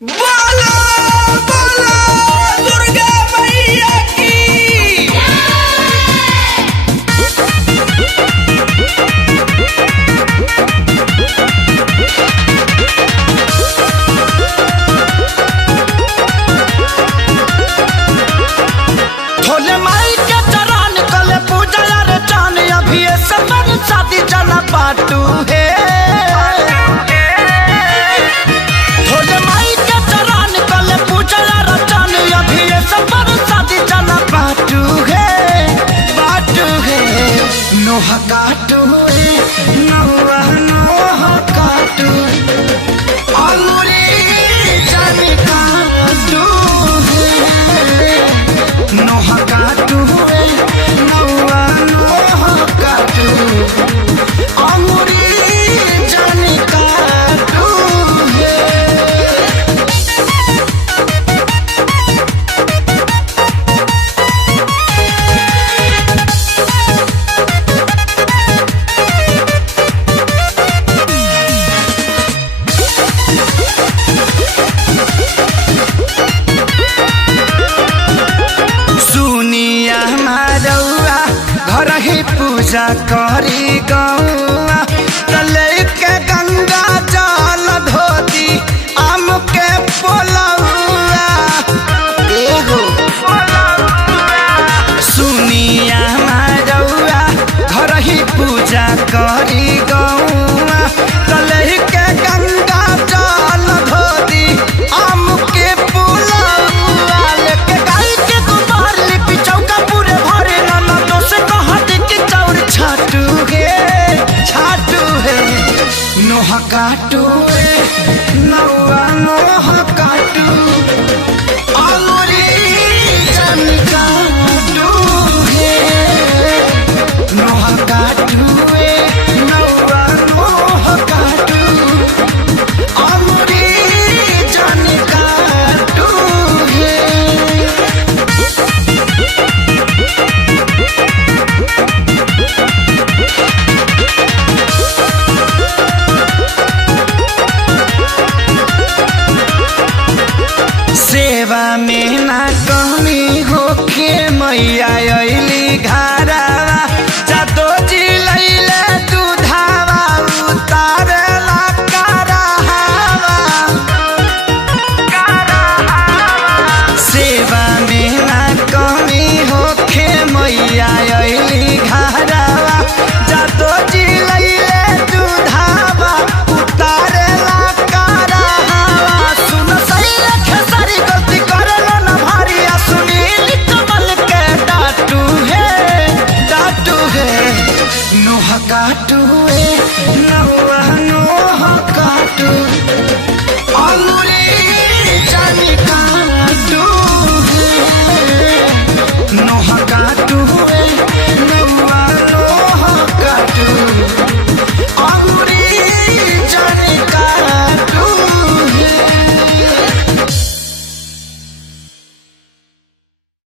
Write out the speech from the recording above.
बोलो बोलो दुर्गा मैया की। भोले माई के चरण कले पूजा रे चान अभी समर शादी चला पाटू है। भोले माई के चरण कले पूजा रे चान अभी समर शादी चला पाटू है नोह काटू है नौआ नोह काटू अंगूरी जाने काटू है नोह काटू है नौआ नोह काटू अंगूरी जाने काटू है। सुनिया मारौआ घर ही पूजा करी गौआ तले के गंगा जल धोती आम के पोलौआ एगो सुनिया मारौआ घर ही पूजा करी गौआ तले के गंगा जल धोती आम के पोलौआ लेके गाय के गोबर लिपि चौका पूरे भरे नाना दोसे कहत कि चौर छाटू है नोह काटू है नौआ नोह काटू अंगूरी जन काटू है नोह काटू है नौआ नोह काटू अंगूरी जन काटू है। सेवा में ना कमी होखे मैया अइली घरवा जादो जी लैले दूधावा उतारला करहावा सेवा में ना कमी होखे मैया अइली घरवा जादो जी लैले दूधावा उतारला करहावा सुन सही रखे सारी गलती करलो ना भारी आ सुनील कमल के डाटू है नोह काटू है नौआ